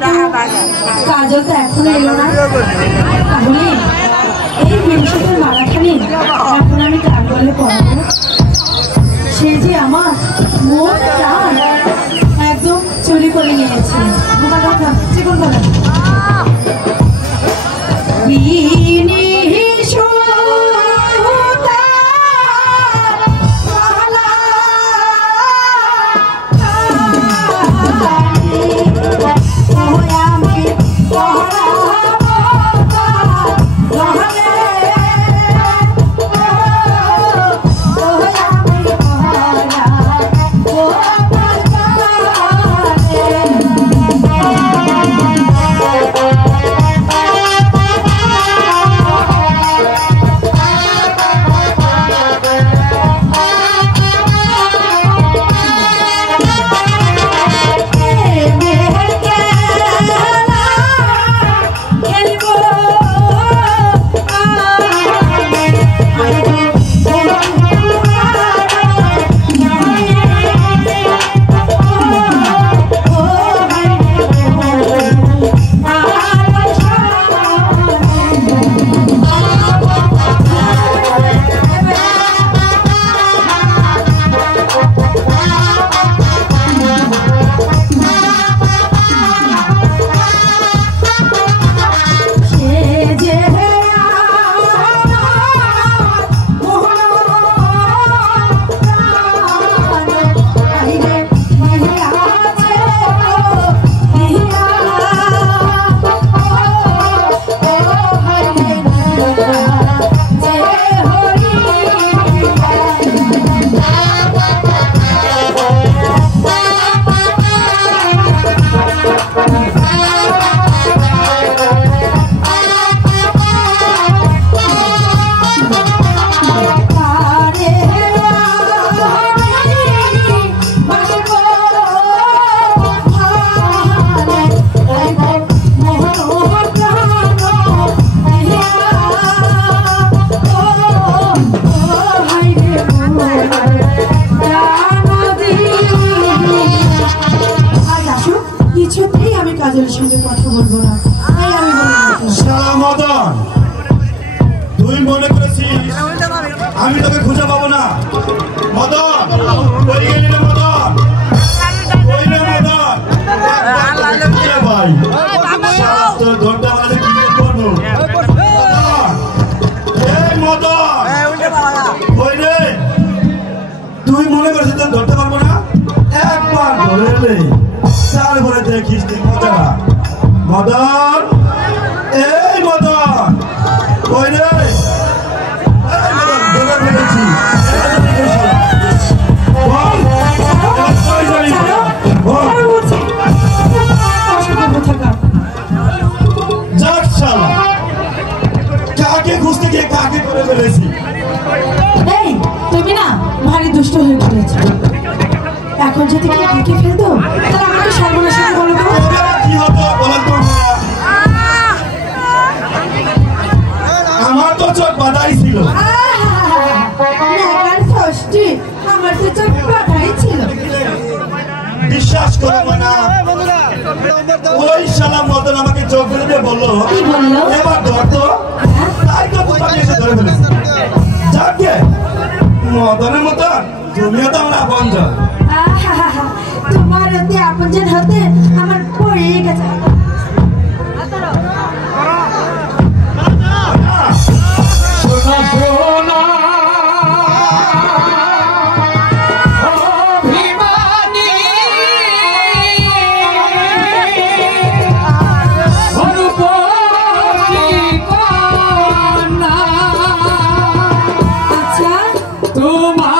কাজল তো এখনো এলো না, তাহলে এই ভবিষ্যতের মালাখানি এখন আমি কার বলে পড়াবো? সে যে আমার মন প্রাণ একদম চুরি করে নিয়েছে। বোকা কথা, চিকন কথা। আমি তোকে খুঁজে পাবো না। মদন কই গেলি রে মদন? কই রে মদন? ভাই তোর ঘন্টা বাজে কি করবো? এই মদন কই রে? তুই মনে করছিস তোর ধরতে পারবো না? একবার ধরে নে, তারপরে দেখিস তুই মজা। মদন, এই মদন কই রে? তুমি না ভারী দুষ্ট হয়ে পড়েছ। এখন যদি কেউ ঢেকে ফেলতো তাহলে আমাকে সর্বনাশ বলো কি হতো বলেন তো? আমার তো চোখ বাঁধাই ছিল। আমার তো চোখ বাঁধাই ছিল। বিশ্বাস করবো না, ওই শালা মদন আমাকে চোখ ফেলে দিয়ে বললো এবার ধরতো, তাই তো তোমাকে এসে ধরে ফেলেছি। যাকে মদনের মতন তুমিও তো আমরা আপনজন। তোমার অতি আপনজন হতে আমার পড়ে গেছে। তোমার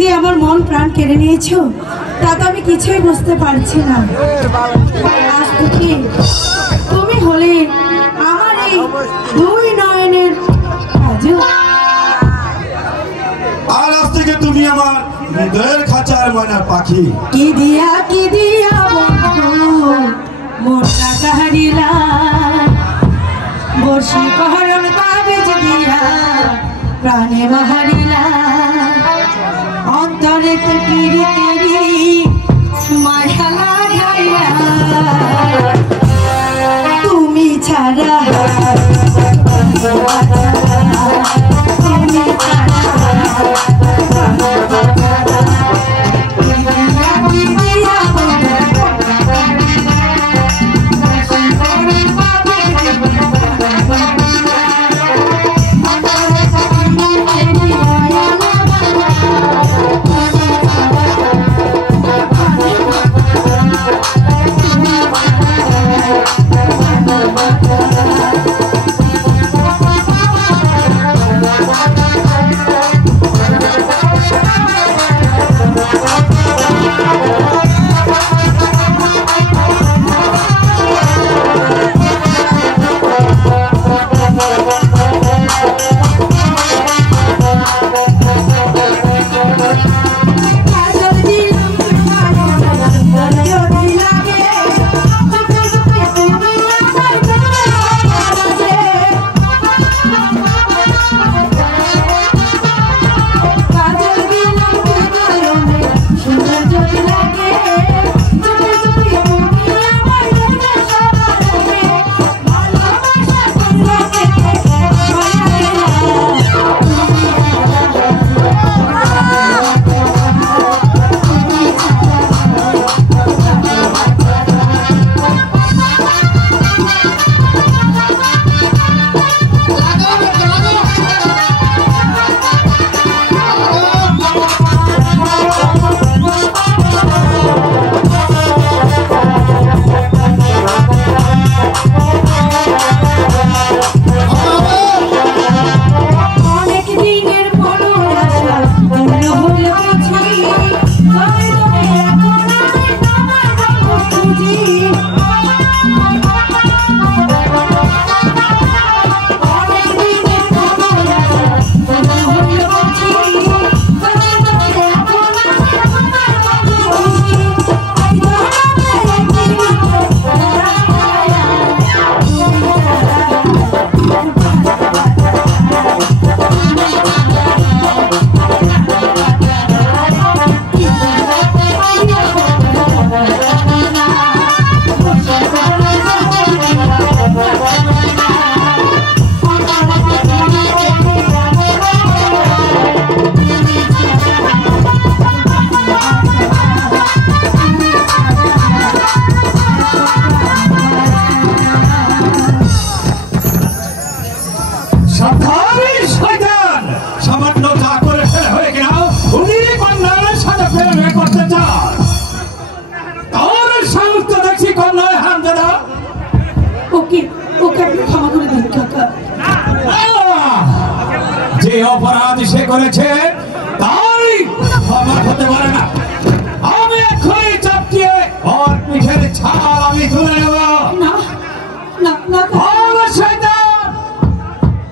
দিয়ে আমার মন প্রাণ কেড়ে নিয়েছো, তা তো আমি কিছুই বুঝতে পারছি না। আজ থেকে তুমি হলে আমার এই দুই নয়নের কাজল। আর আজ থেকে তুমি আমার হৃদয়ের খাঁচার ময়নার পাখি। কি দিয়া বন্ধু মনটা কাহারিলা, বর্ষি পহরণ কাগজ দিয়া প্রাণে বাহারিলা, অন্তরে তেরি মায়া লাগাইলা, তুমি ছাড়া তুমি ছাড়া অপরাধ সে করেছে তাই ক্ষমা হতে পারে না। আমি এখনই চাপটিয়ে ওর পিঠের ছাল আমি তুলে নেব।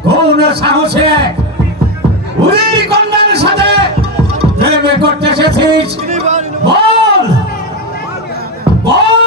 কোন সাহসে উড়ির কন্যার সাথে প্রেমে করতে এসেছিস? বল বল। Oh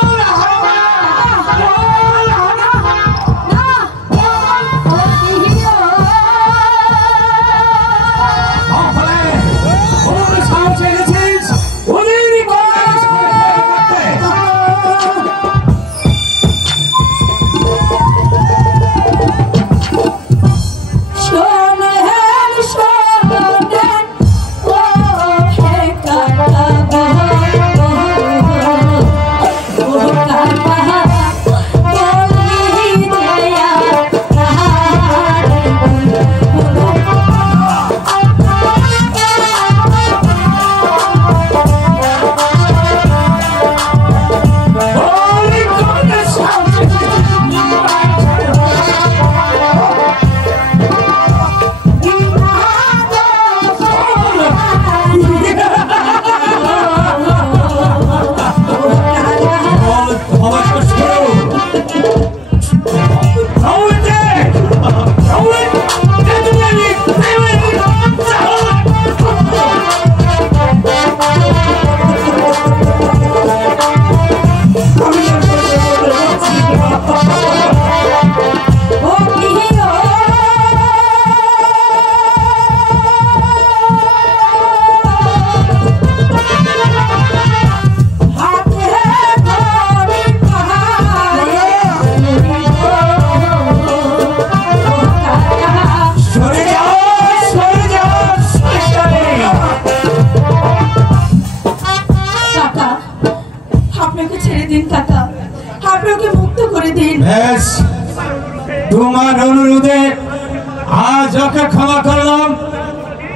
করলাম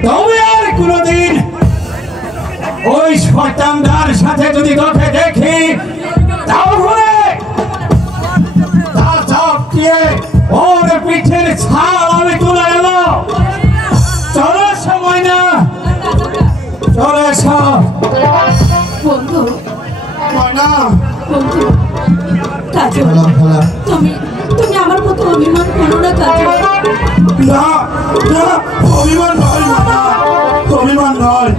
তবে আর কোনদিন ওই শয়তানদার সাথে যদি তোকে দেখি তাহলে তার চাপ দিয়ে ওর পিঠের ছাল আমি তুলে নেব। চলো সময় না, চলে এসো। বন্ধু ময়না বন্ধু কাজল, তুমি তুমি আমার প্রতি অভিমান করো না কাজল। না না, অভিমান নয় ময়না, অভিমান নয়।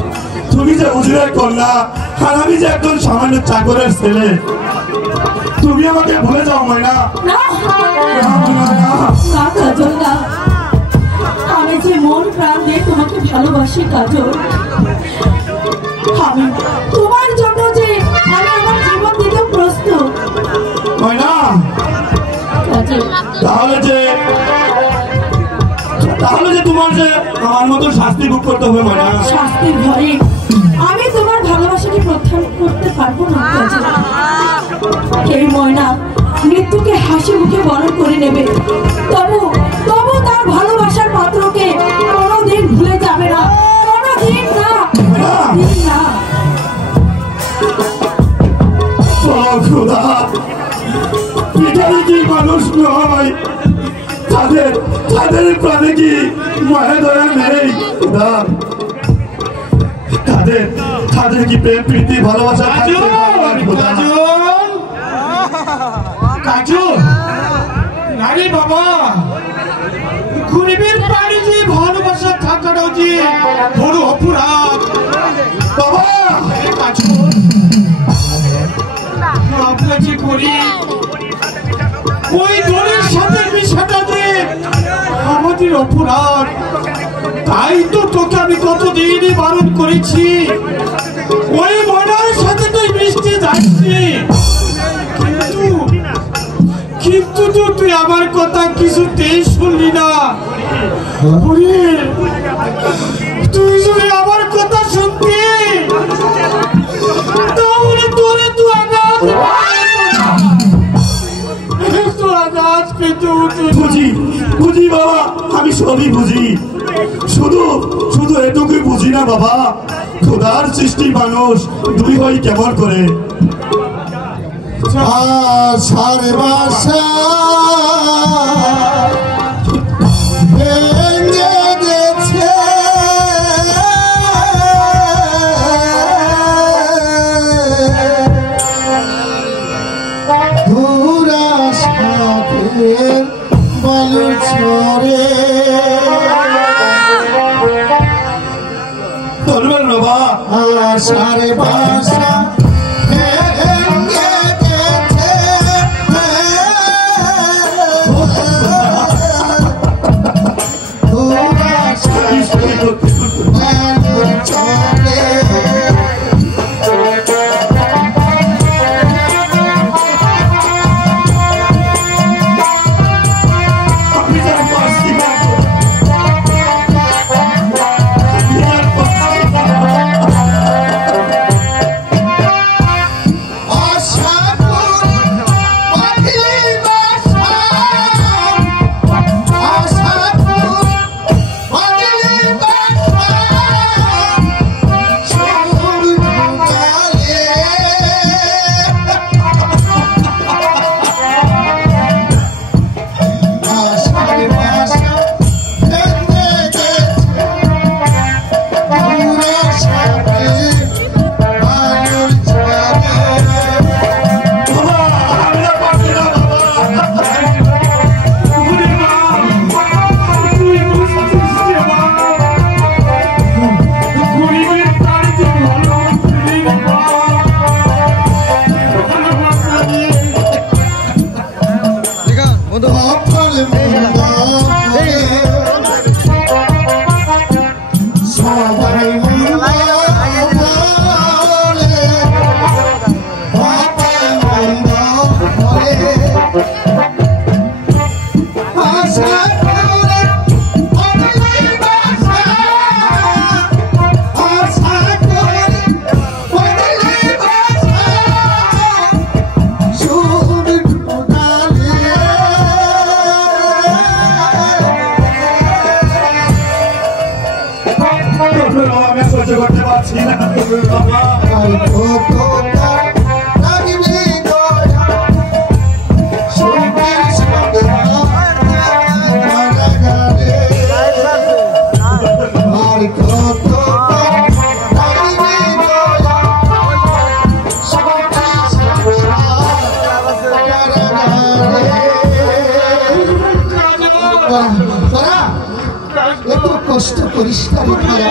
তুমি যে উজিরের কন্যা আর আমি যে একজন সামান্য চাকরের ছেলে, তুমি আমাকে ভুলে যাও ময়না। না না, না, না। না কাজল না, আমি যে মন প্রাণ দিয়ে তোমাকে ভালোবাসি কাজল। আমি তোমার জন্য যে আমি আমার জীবন দিতে প্রস্তুত ময়না, কাজল। তাহলে যে তোমার যে আমার মতো শাস্তি ভোগ করতে হবে ময়না। শাস্তির ভয়ে আমি তোমার ভালোবাসাকে প্রত্যাখ্যান করতে পারবো না কাজল। এই ময়না মৃত্যুকে হাসি মুখে বরণ করে নেবে, তবু তবু তার ভালোবাসার পাত্রকে কোনোদিন ভুলে যাবে না, কোনোদিন না, কোনোদিন না। ও খোদা, পৃথিবী কি মানুষ নয়? তাদের প্রাণে কি মায়া দয়া নেই? খোদা, তাদের কি প্রেম প্রীতি ভালোবাসা থাকতে পারে খোদা? কাজল নারী বাবা, গরিবের প্রাণে যে ভালোবাসা থাকাটা যে বড় অপরাধ বাবা। কাজল আপনার যে করি ওই দলের সাথে মিশাটা যে আমাদের অপরাধ, তাই তো তোকে আমি কতদিনই বারণ করেছি ওই মনের সাথে তুই মিশতে যাচ্ছি, কিন্তু তুই আমার কথা কিছুতেই শুনলি না। তুই যদি আমার কথা শুনতি তাহলে তোরে তুই আঘাত পেত। বুঝি বাবা, আমি সবই বুঝি, শুধু এটুকুই বুঝি না বাবা, খোদার সৃষ্টি মানুষ দুই হয় কেমন করে? সারে বাসা ভেঙে গেছে, ধুরা সাথের বালু ছড়ে। ধন্যবাদ বাবা। সারে বাসা আপনার বাবা আমি সহ্য করতে পারছি না বাবা। আর কতটা লাগবে দয়া সুখের কারাগারে। আর কতটা লাগবে দয়া সুখের কারাগারে। একটু কষ্ট করিস না রে খারা।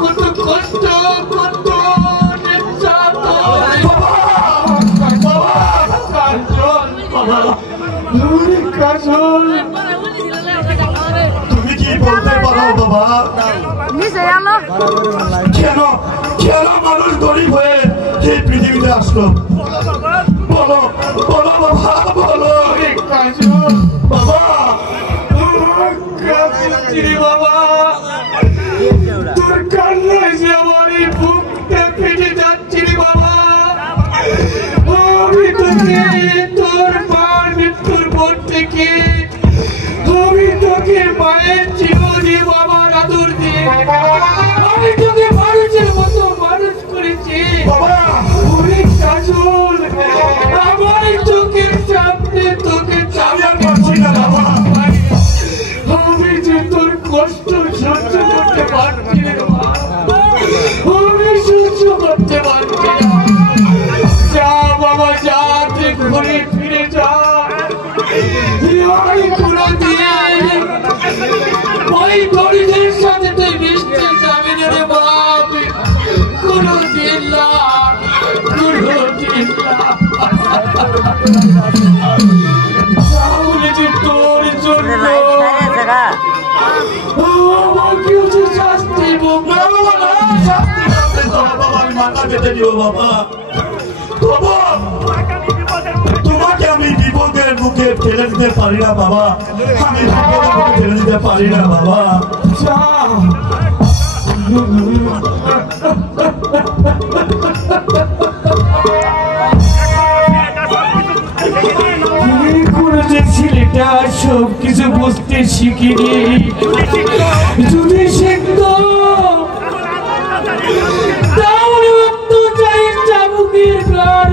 কত কষ্ট কত তুমি কি বলতে পারো বাবা কেন কেন মানুষ গরিব হয়ে এই পৃথিবীতে আসলো? বলো বলো বাবা বলো বাবা। বাবা তোর কান্নায় যে আমার এই বুকটা ফেটে যাচ্ছে রে বাবা। আমি তোকে তোর মার মৃত্যুর পর থেকে আমি তোকে মায়ের জীবনে বাবার আদর দিয়ে আমি তোকে মানুষের মতো মানুষ করেছি বাবা। অনেক কাজল আমার চোখের সামনে তোকে চালাতে পারছি না বাবা। আমি যে তোর কষ্ট সহ্য করতে পারছি না আমি সহ্য করতে পারছি না। যা বাবা যা তুই ঘুরে ফিরে যা। ওই গরিবের সাথে তুই মিশতে যাবি না রে বাপ। কোনদিন না কোনদিন না। তাহলে যে তোর জন্য আমাকেও যে শাস্তি না বাবা না শাস্তি করতে দাও বাবা। আমি মাথা কেটে দিব বাবা। বাবা তোমাকে আমি বিপদের মুখে ফেলে দিতে পারি না বাবা। আমি বিপদের মুখে ফেলে দিতে পারি না বাবা। যা ছেলেটা সব কিছু বুঝতে শিখিনি। যদি শিখতো তাহলে অত্যাচারের চাবুকের গান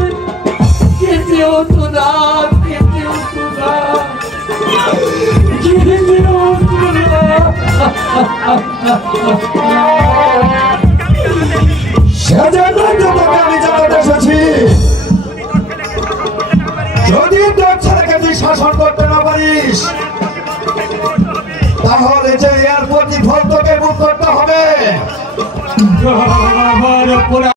খেতে হতো না খেতে হতো না খেতে হতো না। সেজন্যই তো তোকে আমি জানাতে এসেছি। যদি তোর ছেলেকে তুই শাসন করতে না পারিস তাহলে যে এর প্রতিফল তোকে ভোগ করতে হবে।